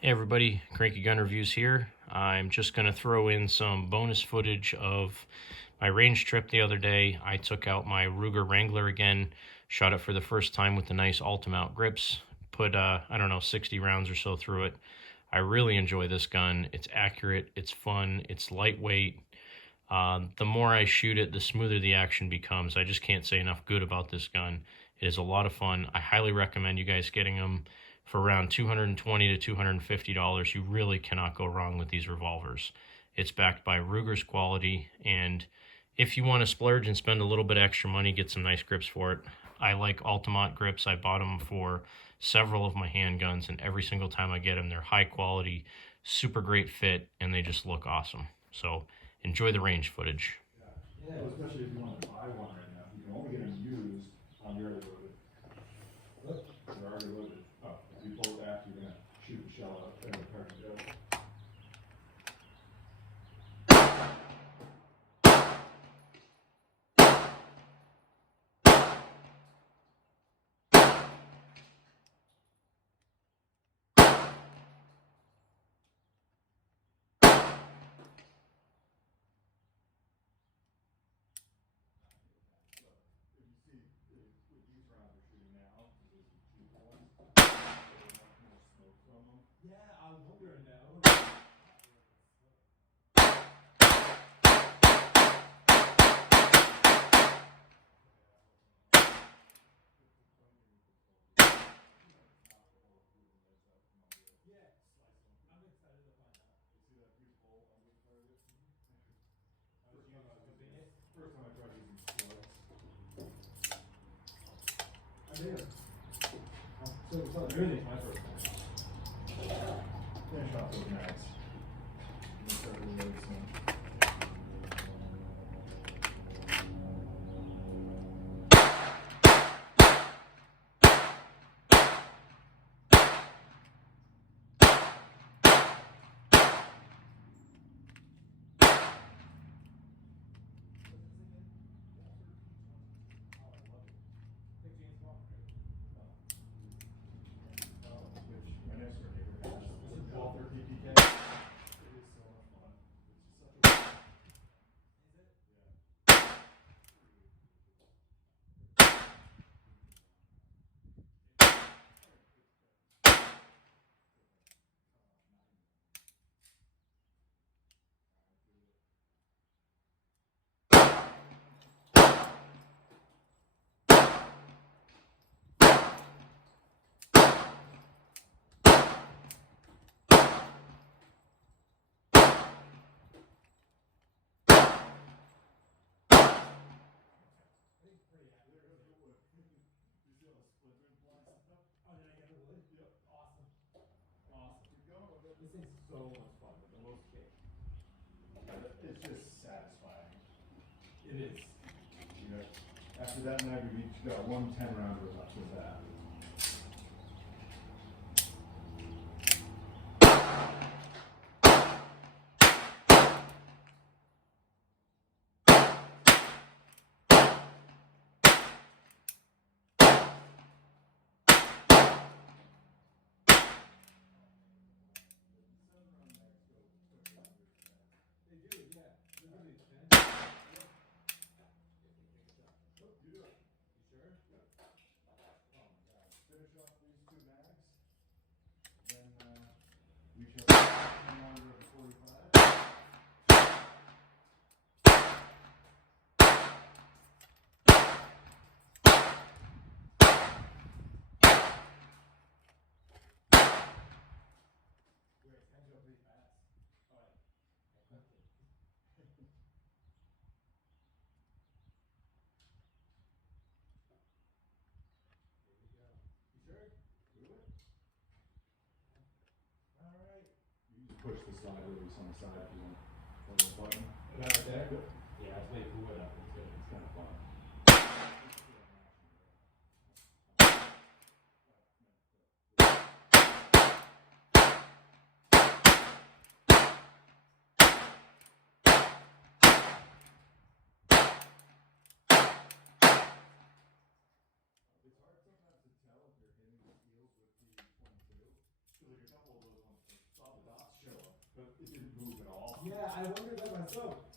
Hey everybody, Cranky Gun Reviews here. I'm just going to throw in some bonus footage of my range trip the other day. I took out my Ruger Wrangler again, shot it for the first time with the nice Altamont grips, put, I don't know, 60 rounds or so through it. I really enjoy this gun. It's accurate, it's fun, it's lightweight. The more I shoot it, the smoother the action becomes. I just can't say enough good about this gun. It is a lot of fun. I highly recommend you guys getting them for around $220 to $250. You really cannot go wrong with these revolvers. It's backed by Ruger's quality, and if you want to splurge and spend a little bit extra money, get some nice grips for it. I like Altamont grips. I bought them for several of my handguns, and every single time I get them, they're high quality, super great fit, and they just look awesome. So enjoy the range footage. Yeah, especially if you want to buy one right now. You can only get them used on the already loaded. Look, they're already loaded. Oh, if you pull it back, you're going to shoot the shell out and the cartridge out. With these rounds we're shooting now, these are cheaper ones. There's much more smoke from them. Yeah, I was wondering that. Yeah, slice them. I'm excited to find out. You see that huge hole on the inside of it? First time I tried using slugs. I did. So everything's my first time. Finish off those mags. And start reloading some. Which my next door neighbor has. This is 1213 PK. It is so much fun. It's just such a. Is it? Yeah. Pretty accurate. You see all the splintering flying stuff? Oh, did I get the wood? Yep. Awesome. Awesome. Keep going with it. This thing's so much fun with the most kick. It's just satisfying. It is. You know, after that mag, we each got one 10-rounder left with that. They do, yeah. They're gonna be expensive. Yep. Oh, you do it. You sure? Yep. Oh my god. Finish off these two mags. Then we shall 10-rounder of the 45. Great. Hands go pretty fast. Oh yeah. I cooked it. Here we go. You sure? Do it. All right. You just push the slide release on the side if you want. One little button. That right there? Yep. Yeah, it's way cooler that way too. It's kind of fun. It's hard sometimes to tell if you're hitting the heels with the 22. Because like a couple of those ones Yeah, I wondered that myself.